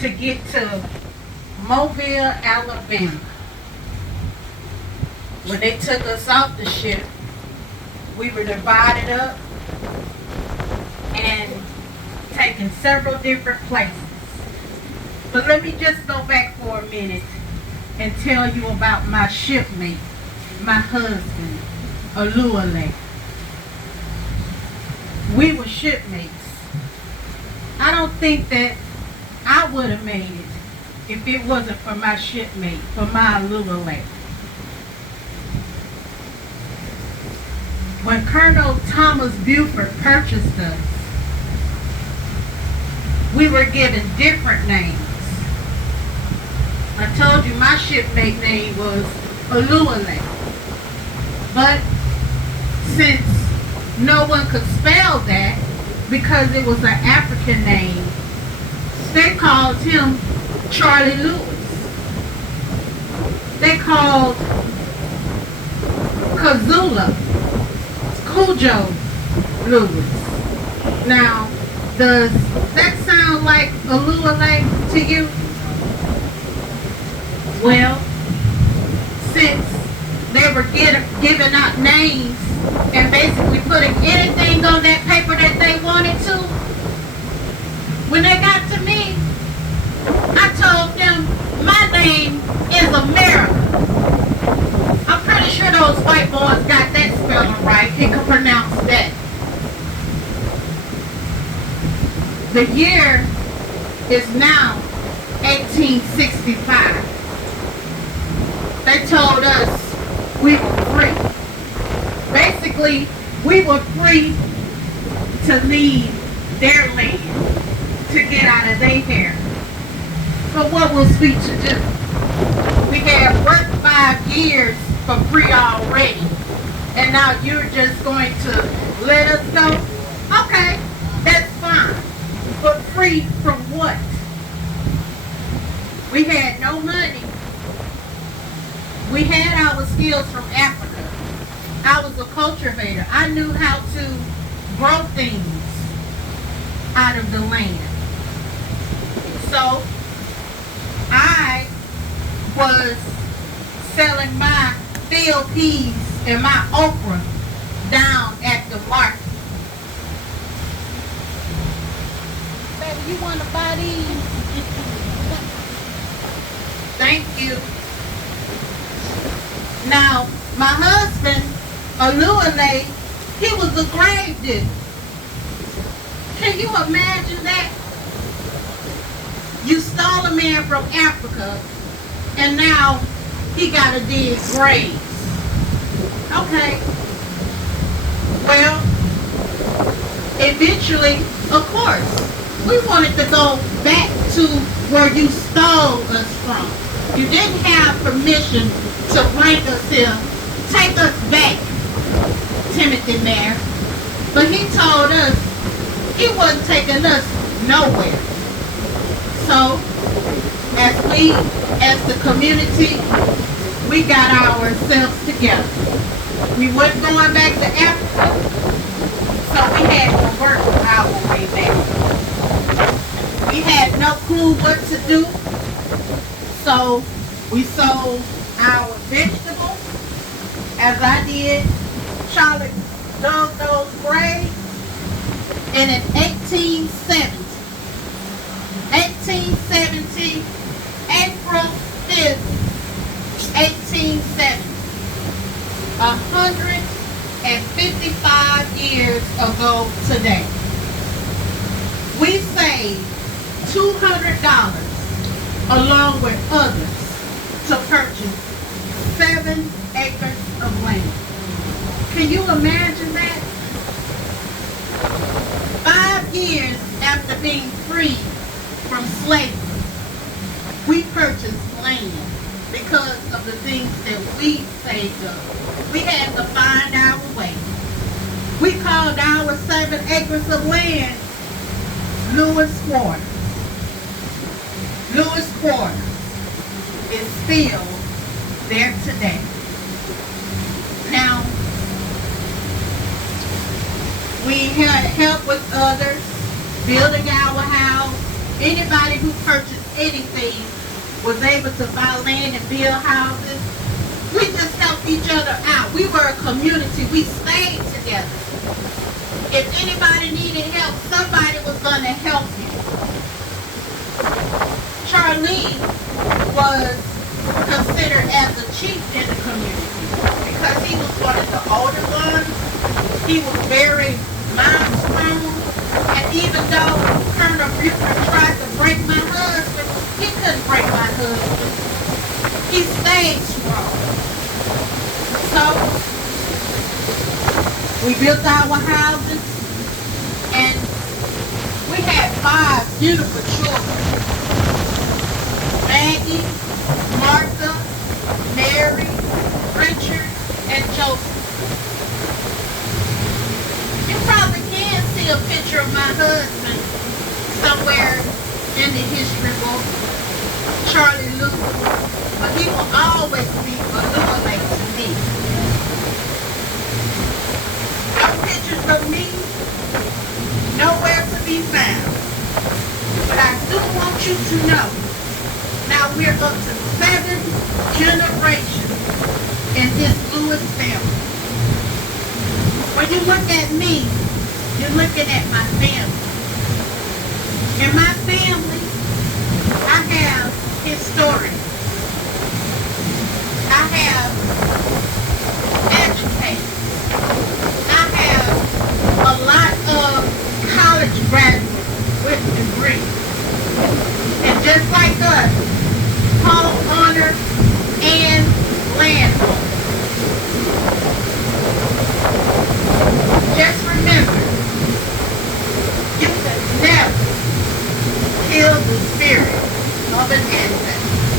to get to Mobile, Alabama. When they took us off the ship, we were divided up and taken several different places. But let me just go back for a minute and tell you about my shipmate, my husband, Oluwale. We were shipmates. I don't think that I would have made it if it wasn't for my shipmate, for my Oluwale. When Colonel Thomas Buford purchased us, we were given different names. I told you my shipmate name was Oluwale. But since no one could spell that because it was an African name, they called him Charlie Lewis. They called Kazula Cujo Lewis. Now, does that sound like Oluwale to you? Well, since they were giving out names and basically putting anything on that paper that they wanted to, when they got to me, I told them my name is America. I'm pretty sure those white boys got that spelling right. He could pronounce that. The year is now 1865. They told us we were free. Basically, we were free to leave their land, to get out of their hair. But what was we to do? We had worked 5 years for free already, and now you're just going to let us go? Okay, that's fine. But free from what? We had no money. We had our skills from Africa. I was a cultivator. I knew how to grow things out of the land. So I was selling my field peas and my okra down at the market. Baby, you want to buy these? Thank you. Now, my husband, Oluwale, he was a grave digger. Can you imagine that? You stole a man from Africa, and now he got to dig graves. Okay. Well, eventually, of course, we wanted to go back to where you stole us from. You didn't have permission to bring us here. Take us back, Timothy Mayor. But he told us he wasn't taking us nowhere. So, as the community, we got ourselves together. We weren't going back to Africa, so we had to work our way back. We had no clue what to do, so we sold our vegetables, as I did. Charlotte dug those graves, and in 1870, April 5th, 1870, 155 years ago today, we saved $200 along with others to purchase 7 acres of land. Can you imagine that? 5 years after being freed from slavery, we purchased land because of the things that we saved up. We had to find our way. We called our 7 acres of land Lewis Quarters. Lewis Quarters is still there today. Now, we had help with others, building our house. Anybody who purchased was able to buy land and build houses. We just helped each other out. We were a community. We stayed together. If anybody needed help, somebody was going to help you. Charlie was considered as a chief in the community because he was one of the older ones. He was very mind-strong. And even though Colonel Buford tried to break my husband, he couldn't break my husband. He stayed strong. So, we built our houses, and we had 5 beautiful children. Maggie, Martha, Mary, Richard, and Joseph. You probably can see a picture of my husband somewhere in the history book, Charlie Lewis, but he will always be a Lewis to me. No pictures of me, nowhere to be found. But I do want you to know, now we're up to 7 generations in this Lewis family. When you look at me, you're looking at my family. In my family, I have historians. I have educators. I have a lot of college graduates with degrees. And just like us, homeowners and landowners. Just remember, you can never kill the spirit of an ancestor.